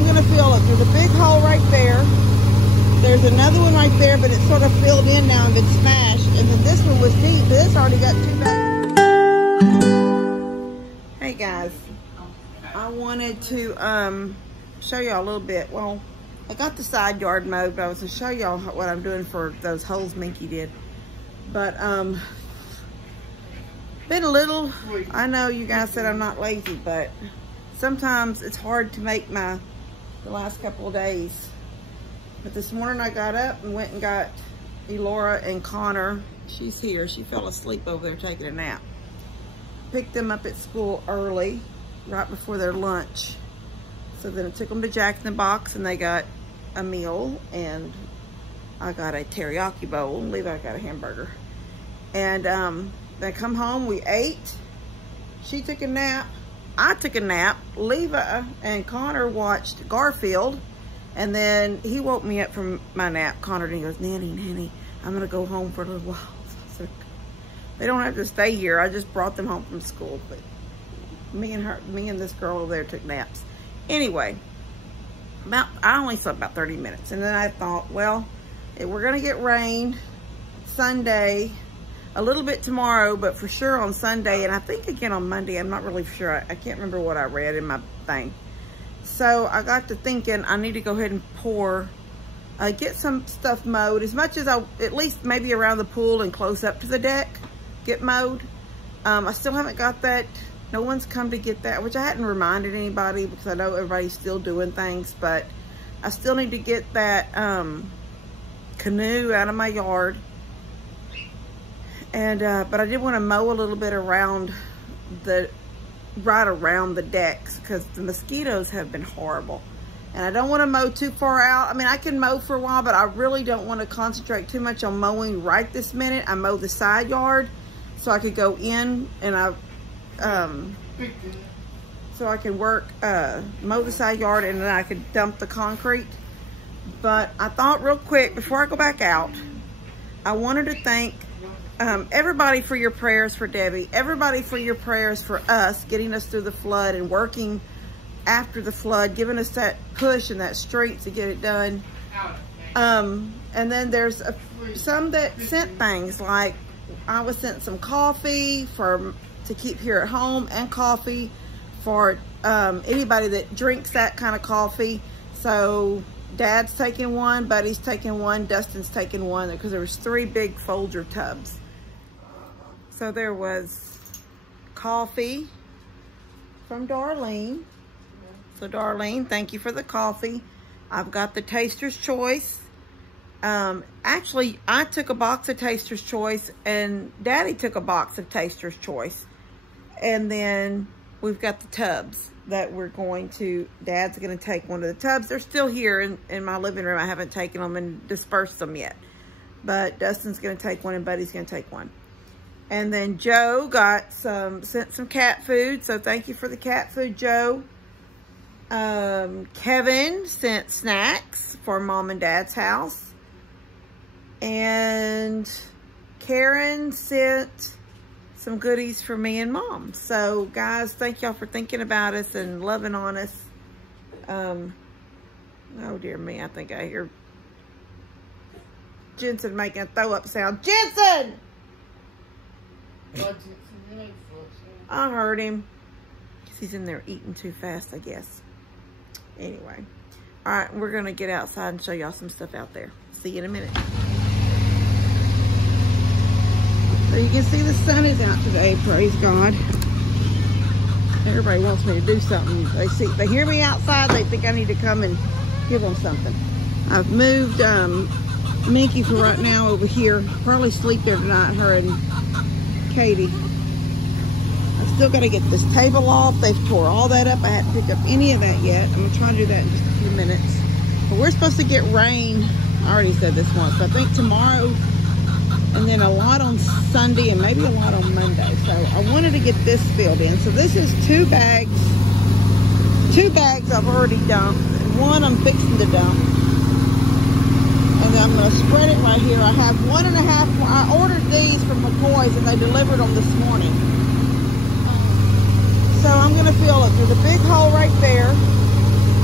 I'm gonna fill it. There's a big hole right there. There's another one right there, but it's sort of filled in now and been smashed. And then this one was deep, but it's already got 2 bags. Hey guys, I wanted to show y'all a little bit. Well, I got the side yard mowed, but I was gonna show y'all what I'm doing for those holes Minky did. But been a little, I know you guys said I'm not lazy, but sometimes it's hard to make the last couple of days. But this morning I got up and went and got Elora and Connor. She's here. She fell asleep over there taking a nap. Picked them up at school early, right before their lunch. So then I took them to Jack in the Box and they got a meal, and I got a teriyaki bowl, and Levi got a hamburger. And they come home, we ate. She took a nap. I took a nap. Levi and Connor watched Garfield, and then he woke me up from my nap. Connor, and he goes, Nanny, I'm gonna go home for a little while. So they don't have to stay here. I just brought them home from school, but me and this girl over there took naps. Anyway, I only slept about 30 minutes, and then I thought, well, we're gonna get rain Sunday, a little bit tomorrow, but for sure on Sunday, and I think again on Monday. I'm not really sure. I can't remember what I read in my thing. So I got to thinking I need to go ahead and get some stuff mowed, as much as at least maybe around the pool and close up to the deck, get mowed. I still haven't got that. No one's come to get that, which I hadn't reminded anybody because I know everybody's still doing things, but I still need to get that canoe out of my yard. And but I did want to mow a little bit around right around the decks, because the mosquitoes have been horrible. And I don't want to mow too far out. I mean, I can mow for a while, but I really don't want to concentrate too much on mowing right this minute. I mow the side yard so I could go in and so I can work, mow the side yard, and then I could dump the concrete. But I thought real quick, before I go back out, I wanted to thank everybody for your prayers for Debbie, everybody for your prayers for us, getting us through the flood and working after the flood, giving us that push and that strength to get it done. And then there's some that sent things, like I was sent some coffee to keep here at home, and coffee for anybody that drinks that kind of coffee. So Dad's taking one, Buddy's taking one, Dustin's taking one, because there was 3 big Folger tubs. So there was coffee from Darlene. So Darlene, thank you for the coffee. I've got the Taster's Choice. Actually, I took a box of Taster's Choice, and Daddy took a box of Taster's Choice. And then we've got the tubs that we're going to, Dad's gonna take one of the tubs. They're still here in my living room. I haven't taken them and dispersed them yet. But Dustin's gonna take one and Buddy's gonna take one. And then Joe sent some cat food. So thank you for the cat food, Joe. Kevin sent snacks for Mom and Dad's house. And Karen sent some goodies for me and Mom. So guys, thank y'all for thinking about us and loving on us. Oh dear me, I think I hear Jensen making a throw up sound. Jensen! I heard him. He's in there eating too fast, I guess. Anyway. All right, we're gonna get outside and show y'all some stuff out there. See you in a minute. So you can see the sun is out today, praise God. Everybody wants me to do something. They hear me outside, they think I need to come and give them something. I've moved Minky for right now over here. Probably sleep there tonight, her and Katie. I still got to get this table off. They've tore all that up. I hadn't picked up any of that yet. I'm going to try to do that in just a few minutes. But we're supposed to get rain. I already said this once. I think tomorrow, and then a lot on Sunday, and maybe a lot on Monday. So I wanted to get this filled in. So this is 2 bags. 2 bags I've already dumped. One I'm fixing to dump. And then I'm going to spread it right here. I have 1.5. I ordered these from McCoy's and they delivered them this morning. So I'm going to fill it. There's a big hole right there.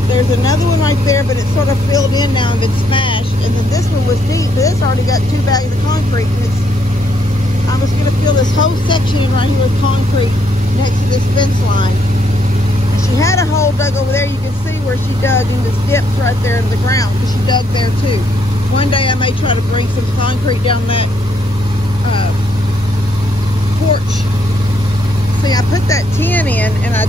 There's another one right there, but it's sort of filled in now and been smashed. And then this one was deep, but it's already got 2 bags of concrete. And I was going to fill this whole section in right here with concrete next to this fence line. And she had a hole dug over there. You can see where she dug in this dips right there in the ground, because she dug there too. One day I may try to bring some concrete down that porch. See, I put that tin in and I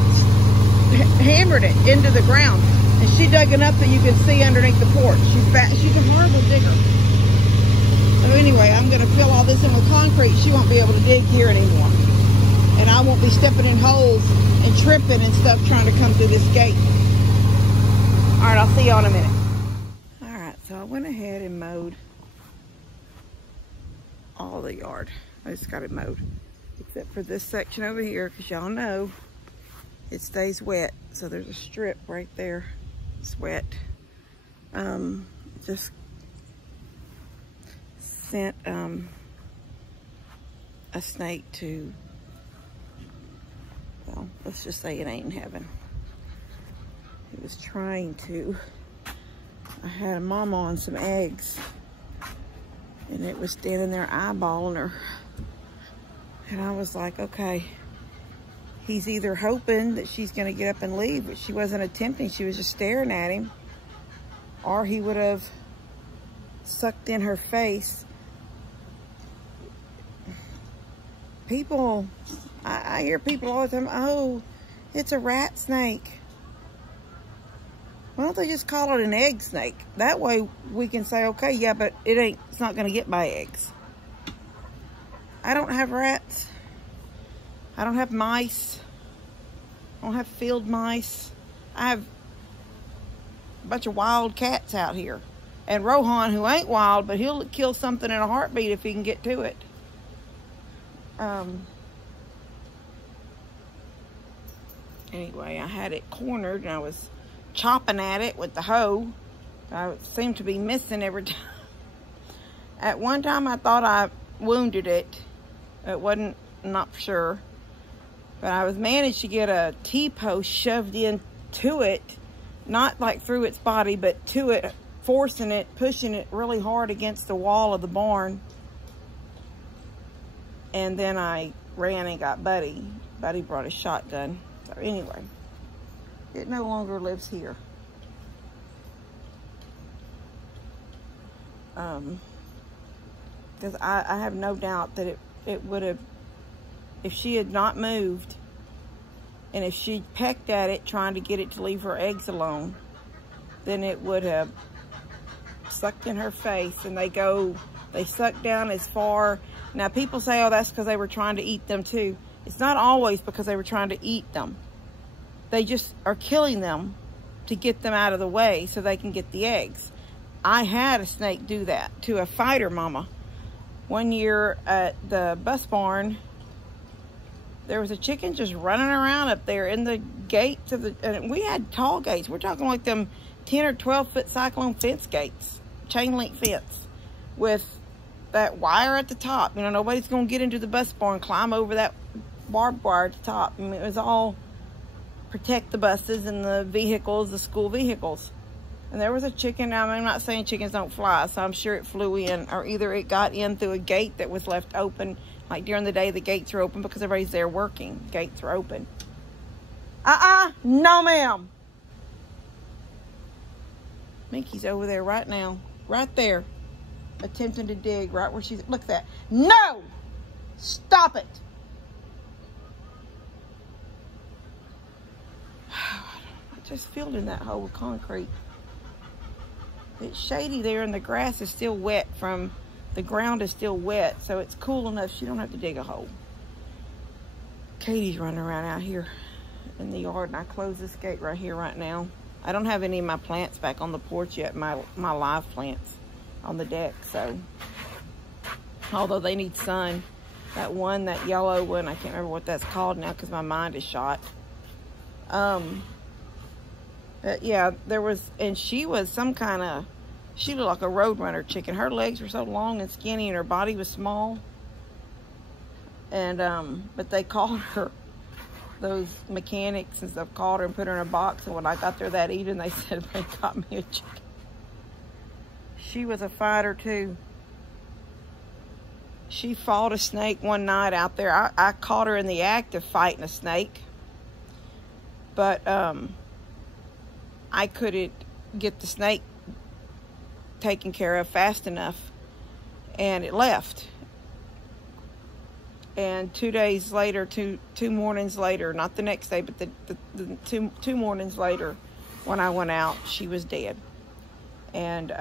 hammered it into the ground. And she dug enough that you can see underneath the porch. She's a horrible digger. So anyway, I'm going to fill all this in with concrete. She won't be able to dig here anymore. And I won't be stepping in holes and tripping and stuff trying to come through this gate. All right, I'll see you in a minute. All right, so I went ahead and mowed all the yard. I just got it mowed. Except for this section over here, because y'all know it stays wet. So there's a strip right there. It's wet. Just sent a snake to, well, let's just say it ain't in heaven. He was trying to, I had a mama on some eggs, and it was standing there eyeballing her. And I was like, okay, he's either hoping that she's gonna get up and leave, but she wasn't attempting, she was just staring at him, or he would have sucked in her face. People, I hear people all the time, oh, it's a rat snake. Why don't they just call it an egg snake? That way we can say, okay, yeah, but it's not gonna get my eggs. I don't have rats. I don't have mice. I don't have field mice. I have a bunch of wild cats out here. And Rohan, who ain't wild, but he'll kill something in a heartbeat if he can get to it. Anyway, I had it cornered and I was chopping at it with the hoe. I seemed to be missing every time. At one time I thought I wounded it. It wasn't, not for sure. But I was managed to get a T-post shoved into it. Not like through its body, but to it, forcing it, pushing it really hard against the wall of the barn. And then I ran and got Buddy. Buddy brought a shotgun. So anyway, it no longer lives here. Because I have no doubt that it would have, if she had not moved, and if she pecked at it trying to get it to leave her eggs alone, then it would have sucked in her face. And they suck down as far. Now people say, oh, that's because they were trying to eat them too. It's not always because they were trying to eat them. They just are killing them to get them out of the way so they can get the eggs. I had a snake do that to a fighter mama. One year at the bus barn, there was a chicken just running around up there in the gates of and we had tall gates. We're talking like them 10 or 12 foot cyclone fence gates, chain link fence with that wire at the top. You know, nobody's going to get into the bus barn, climb over that barbed wire at the top. I mean, it was all protect the buses and the vehicles, the school vehicles. And there was a chicken. I mean, I'm not saying chickens don't fly, so I'm sure it flew in, or either it got in through a gate that was left open. Like during the day, the gates are open because everybody's there working. Gates are open. No ma'am. Mickey's over there right now. Right there. Attempting to dig right where she's, look at that. No! Stop it. I just filled in that hole with concrete. It's shady there and the grass is still wet from, the ground is still wet, so it's cool enough she don't have to dig a hole. Katie's running around out here in the yard, and I close this gate right here right now. I don't have any of my plants back on the porch yet, my live plants on the deck, so although they need sun. That one, that yellow one, I can't remember what that's called now because my mind is shot. Yeah, there was, and she was some kind of, she looked like a roadrunner chicken. Her legs were so long and skinny and her body was small. And, but they called her those mechanics and stuff caught her and put her in a box. And when I got there that evening, they said they got me a chicken. She was a fighter too. She fought a snake one night out there. I caught her in the act of fighting a snake. But I couldn't get the snake taken care of fast enough. And it left. And 2 days later, two mornings later, not the next day, but the two mornings later, when I went out, she was dead. And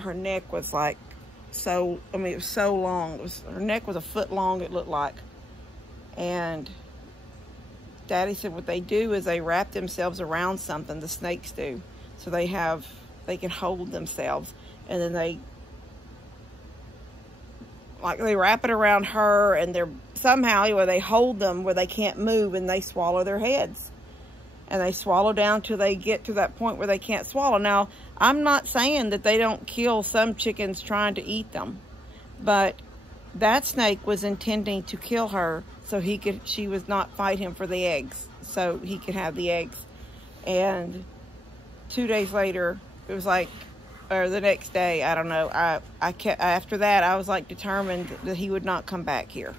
her neck was like so, I mean, it was so long. Her neck was a foot long, it looked like. And Daddy said what they do is they wrap themselves around something, the snakes do. So they can hold themselves. And then they wrap it around her, and they're somehow, anyway, they hold them where they can't move, and they swallow their heads. And they swallow down till they get to that point where they can't swallow. Now, I'm not saying that they don't kill some chickens trying to eat them, but that snake was intending to kill her so she would not fight him for the eggs, so he could have the eggs. And 2 days later, it was like, or the next day, I don't know, I kept, after that, I was like determined that he would not come back here.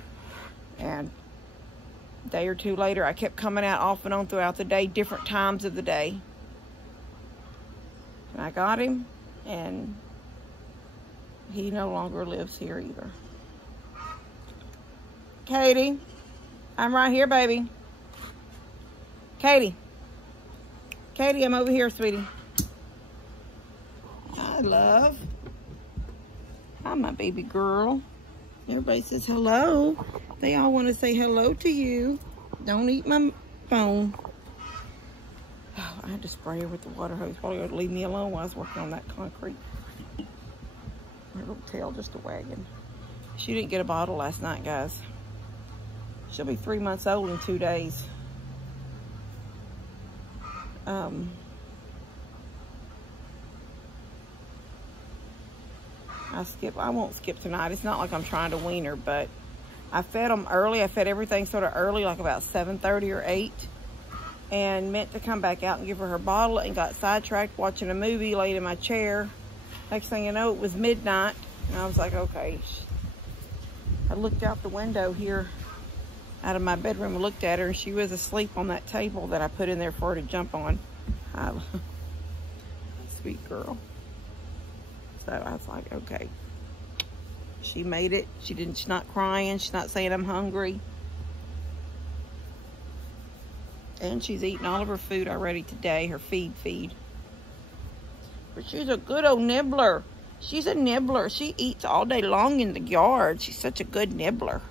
And a day or two later, I kept coming out off and on throughout the day, different times of the day. And I got him, and he no longer lives here either. Katie, I'm right here, baby. Katie, I'm over here, sweetie. Hi, love. Hi, my baby girl. Everybody says hello. They all want to say hello to you. Don't eat my phone. Oh, I had to spray her with the water hose. Probably would leave me alone while I was working on that concrete. Her little tail just a wagging. She didn't get a bottle last night, guys. She'll be 3 months old in 2 days. I won't skip tonight. It's not like I'm trying to wean her, but I fed them early. I fed everything sort of early, like about 7:30 or 8, and meant to come back out and give her her bottle, and got sidetracked watching a movie, laid in my chair. Next thing you know, it was midnight, and I was like, okay. I looked out the window here out of my bedroom and looked at her, and she was asleep on that table that I put in there for her to jump on. Sweet girl. So I was like, okay. She made it. She's not crying. She's not saying I'm hungry. And she's eating all of her food already today, her feed. But she's a good old nibbler. She's a nibbler. She eats all day long in the yard. She's such a good nibbler.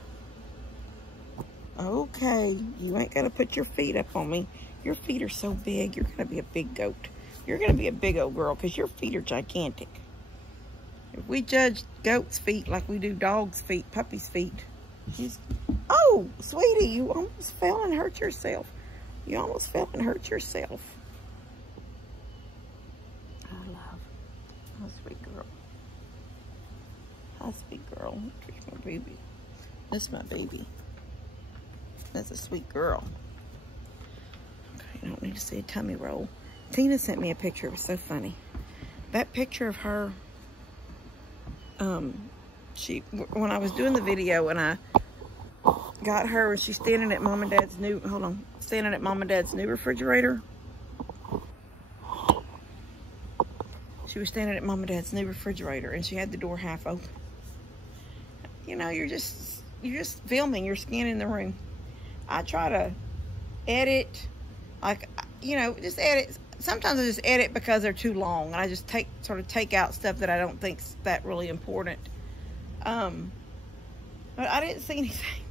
Okay, you ain't gonna put your feet up on me. Your feet are so big. You're gonna be a big goat. You're gonna be a big old girl because your feet are gigantic. If we judge goats' feet like we do dogs' feet, puppies' feet. Oh, sweetie, you almost fell and hurt yourself. You almost fell and hurt yourself. I love. Oh, sweet girl. Hi, sweet girl. Here's my baby. That's my baby. That's a sweet girl. Okay, I don't need to see a tummy roll. Tina sent me a picture. It was so funny. That picture of her, when I was doing the video and I got her and she's standing at Mom and Dad's new, standing at Mom and Dad's new refrigerator. She was standing at Mom and Dad's new refrigerator and she had the door half open. You know, you're just filming, you're scanning the room. I try to edit, like, you know, just edit. Sometimes I just edit because they're too long. And I just sort of take out stuff that I don't think's that really important. But I didn't see anything.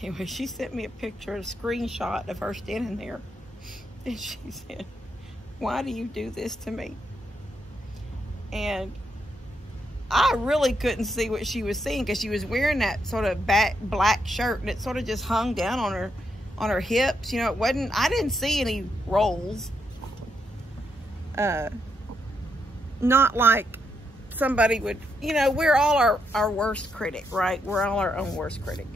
Anyway, she sent me a picture, a screenshot of her standing there. And she said, "Why do you do this to me?" And I really couldn't see what she was seeing because she was wearing that sort of black shirt and it sort of just hung down on her hips. You know, it wasn't, I didn't see any rolls. Not like somebody would, you know, we're all our worst critic, right? We're all our own worst critic.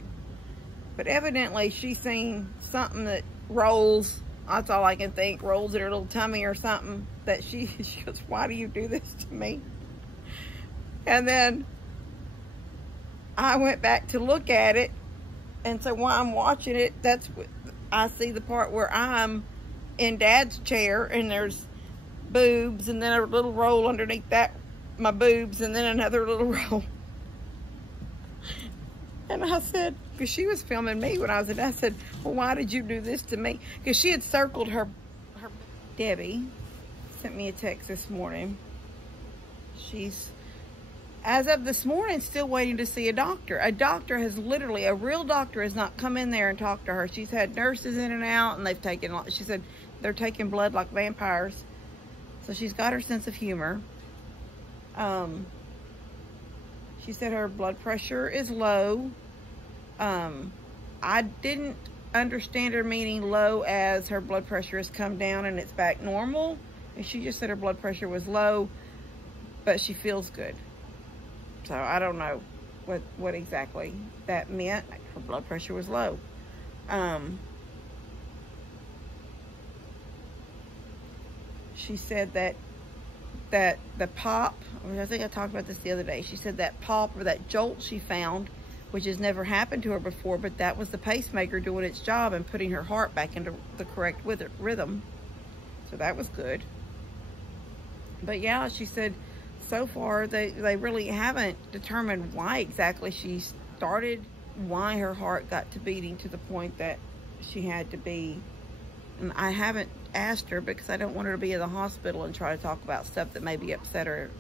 But evidently she's seen something that rolls, that's all I can think, rolls in her little tummy or something, that she goes, why do you do this to me? And then I went back to look at it, and so while I'm watching it, that's what I see, the part where I'm in Dad's chair and there's boobs and then a little roll underneath that, my boobs, and then another little roll. And I said, because she was filming me when I was in, I said, well, why did you do this to me? Because she had circled her. Debbie sent me a text this morning. She's, as of this morning, still waiting to see a doctor. A doctor has literally, a real doctor has not come in there and talked to her. She's had nurses in and out, and they've taken, she said, they're taking blood like vampires. So she's got her sense of humor. She said her blood pressure is low. I didn't understand her meaning low as her blood pressure has come down and it's back normal. And she just said her blood pressure was low, but she feels good. So I don't know what exactly that meant. Her blood pressure was low. She said that the pop, I think I talked about this the other day. She said that pop or that jolt she found, which has never happened to her before, but that was the pacemaker doing its job and putting her heart back into the correct rhythm. So that was good. But yeah, she said so far they really haven't determined why exactly she started, why her heart got to beating to the point that she had to be. And I haven't asked her because I don't want her to be in the hospital and try to talk about stuff that maybe upset her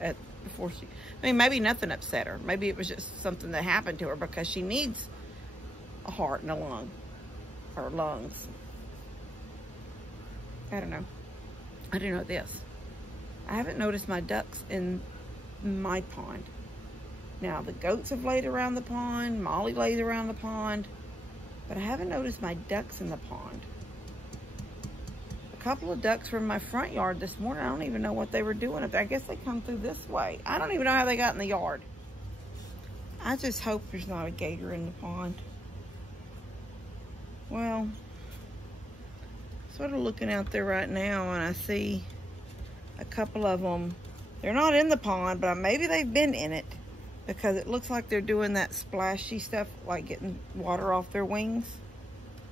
before she, I mean, maybe nothing upset her. Maybe it was just something that happened to her because she needs a heart and a lung, or lungs. I don't know. I do know this. I haven't noticed my ducks in my pond. Now, the goats have laid around the pond, Molly lays around the pond, but I haven't noticed my ducks in the pond. A couple of ducks from my front yard this morning. I don't even know what they were doing up there. I guess they come through this way. I don't even know how they got in the yard. I just hope there's not a gator in the pond. Well, sort of looking out there right now, and I see a couple of them. They're not in the pond, but maybe they've been in it, because it looks like they're doing that splashy stuff, like getting water off their wings.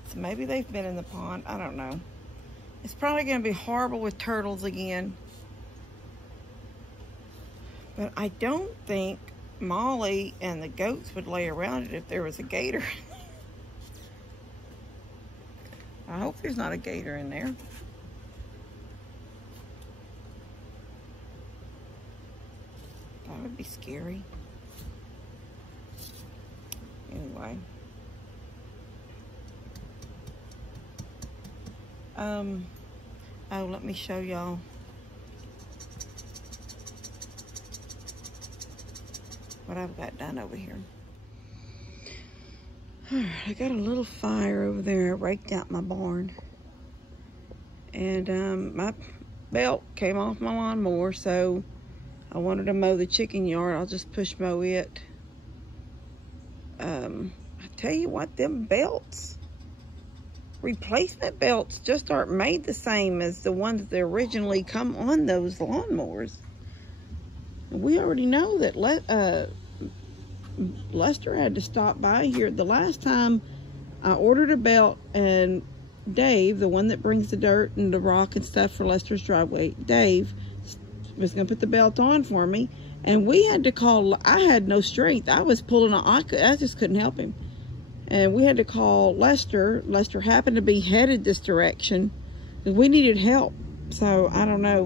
So maybe they've been in the pond. I don't know. It's probably going to be horrible with turtles again. But I don't think Molly and the goats would lay around it if there was a gator. I hope there's not a gator in there. That would be scary. Anyway. Oh, let me show y'all. What I've got done over here. Alright, I got a little fire over there. I raked out my barn. And my belt came off my lawnmower, so I wanted to mow the chicken yard. I'll just push mow it. I tell you what, them belts, replacement belts, just aren't made the same as the ones that originally come on those lawnmowers. We already know that Lester had to stop by here. The last time I ordered a belt, and Dave, the one that brings the dirt and the rock and stuff for Lester's driveway, Dave was going to put the belt on for me, and we had to call. I had no strength. I was pulling I just couldn't help him. And we had to call Lester. Lester happened to be headed this direction, because we needed help. So I don't know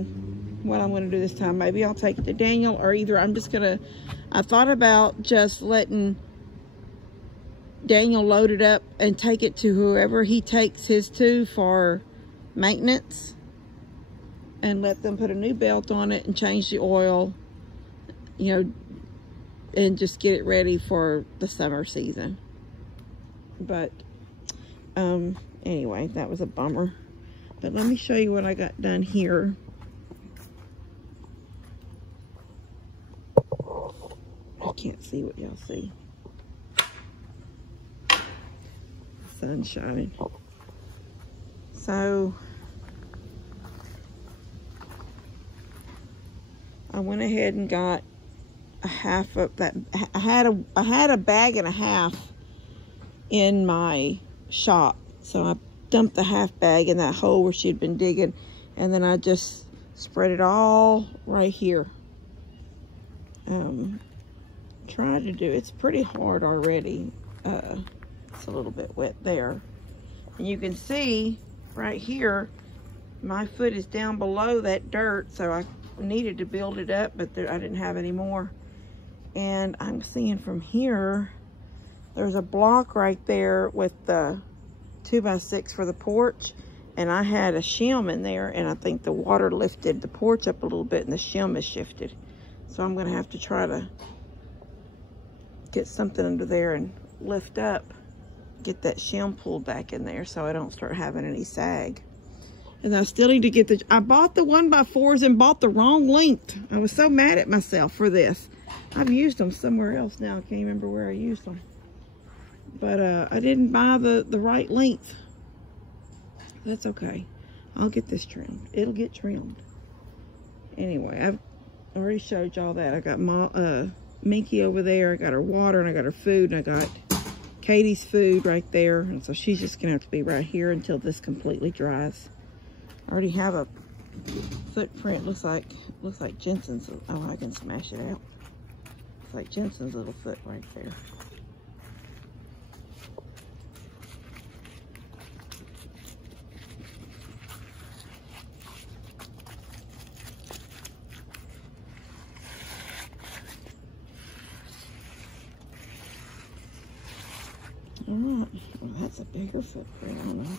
what I'm going to do this time. Maybe I'll take it to Daniel, or either I'm just going to, I thought about just letting Daniel load it up and take it to whoever he takes his to for maintenance, and let them put a new belt on it and change the oil, you know, and just get it ready for the summer season. But anyway, that was a bummer. But let me show you what I got done here. can't see what y'all see. Sun shining. So I went ahead and got a half of that. I had a bag and a half in my shop, so I dumped the half bag in that hole where she had been digging, and then I just spread it all right here. Trying to do, it's pretty hard already. It's a little bit wet there, and you can see right here my foot is down below that dirt, so I needed to build it up, but I didn't have any more. And I'm seeing from here there's a block right there with the 2x6 for the porch, and I had a shim in there, and I think the water lifted the porch up a little bit and the shim has shifted. So I'm gonna have to try to get something under there and lift up, get that shim pulled back in there so I don't start having any sag. And I still need to get I bought the 1x4s and bought the wrong length. I was so mad at myself for this. I've used them somewhere else now. I can't remember where I used them. But I didn't buy the right length. That's okay. I'll get this trimmed. It'll get trimmed. Anyway, I've already showed y'all that. I got Minky over there. I got her water and I got her food, and I got Katie's food right there. And so she's just gonna have to be right here until this completely dries. I already have a footprint. Looks like Jensen's. Oh, I can smash it out. It's like Jensen's little foot right there. All right. Well, that's a bigger footprint. I don't know.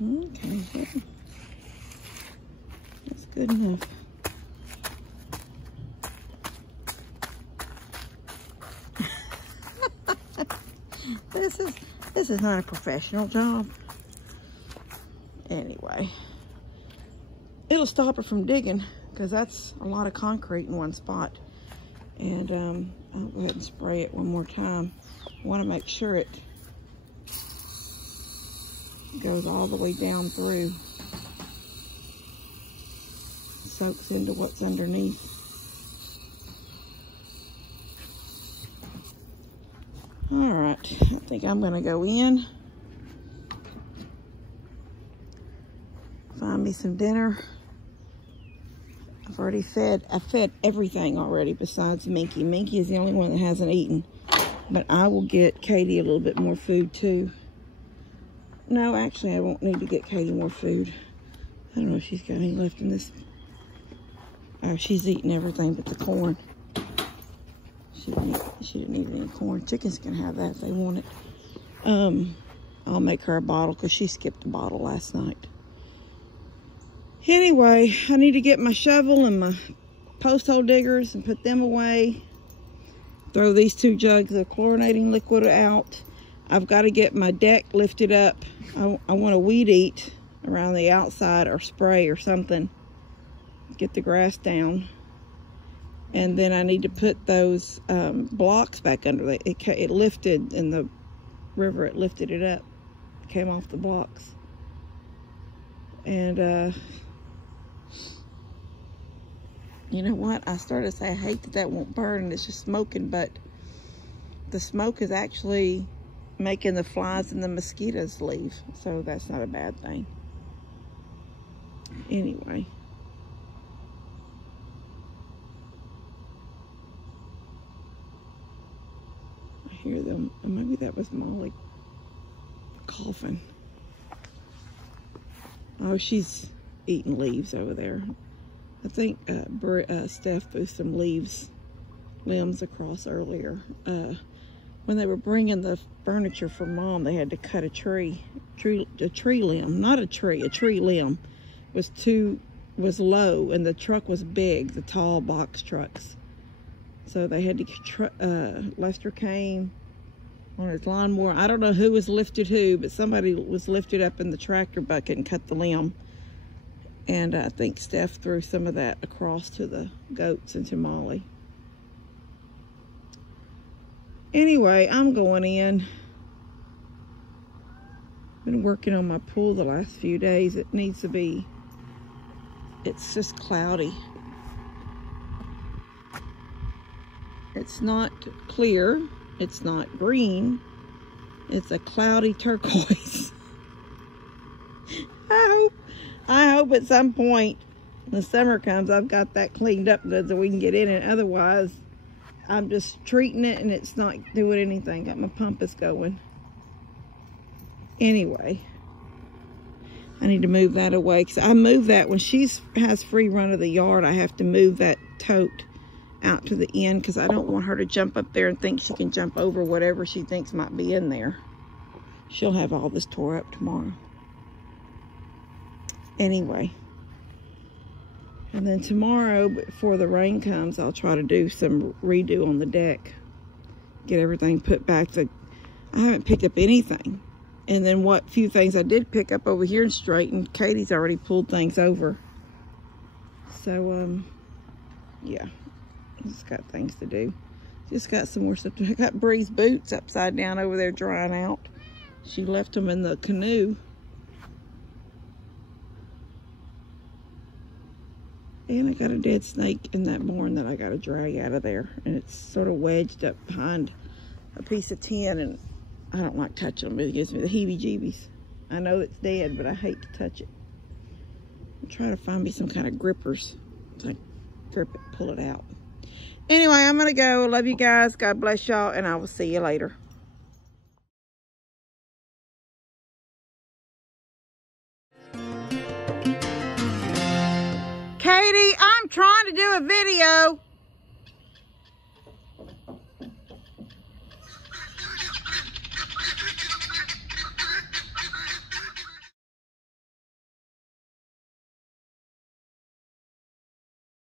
Okay, well, that's good enough. This is not a professional job. Anyway, it'll stop her from digging because that's a lot of concrete in one spot. And I'll go ahead and spray it one more time. I want to make sure it goes all the way down through, soaks into what's underneath. All right, I think I'm gonna go in, find me some dinner. I fed everything already besides Minky. Minky is the only one that hasn't eaten, but I will get Katie a little bit more food too. No, actually, I won't need to get Katie more food. I don't know if she's got any left in this. Oh, she's eating everything but the corn. She didn't eat any corn. Chickens can have that if they want it. I'll make her a bottle because she skipped a bottle last night. Anyway, I need to get my shovel and my post hole diggers and put them away. Throw these 2 jugs of chlorinating liquid out. I've got to get my deck lifted up. I want to weed eat around the outside or spray or something. Get the grass down. And then I need to put those blocks back under there. It lifted in the river. It lifted it up. It came off the blocks. And you know what? I started to say I hate that won't burn and it's just smoking, but the smoke is actually making the flies and the mosquitoes leave, so that's not a bad thing. Anyway, I hear them. Maybe that was Molly coughing. Oh, she's eating leaves over there. I think Steph threw some limbs across earlier. When they were bringing the furniture for Mom, they had to cut a tree limb, not a tree limb was low, and the truck was big, the tall box trucks. So they had to, Lester came on his lawnmower. I don't know who was lifted who, but somebody was lifted up in the tractor bucket and cut the limb. And I think Steph threw some of that across to the goats and to Molly. Anyway, I'm going in. Been working on my pool the last few days. It needs to be, it's just cloudy. It's not clear. It's not green. It's a cloudy turquoise. I hope at some point when the summer comes, I've got that cleaned up good so we can get in it. Otherwise, I'm just treating it and it's not doing anything. Got my pump going. Anyway, I need to move that away because I move that when she has free run of the yard. I have to move that tote out to the end because I don't want her to jump up there and think she can jump over whatever she thinks might be in there. She'll have all this tore up tomorrow. Anyway, and then tomorrow before the rain comes, I'll try to do some redo on the deck, get everything put back. I haven't picked up anything. And then what few things I did pick up over here and straighten, Katie's already pulled things over. So, yeah, just got things to do. Just got some more stuff. I got Bree's boots upside down over there drying out. She left them in the canoe. And I got a dead snake in that barn that I got to drag out of there. And it's sort of wedged up behind a piece of tin, and I don't like touching them. It gives me the heebie-jeebies. I know it's dead, but I hate to touch it. I'm trying to find me some kind of grippers so I can grip it, pull it out. Anyway, I'm going to go. Love you guys. God bless y'all, and I will see you later. Katie, I'm trying to do a video.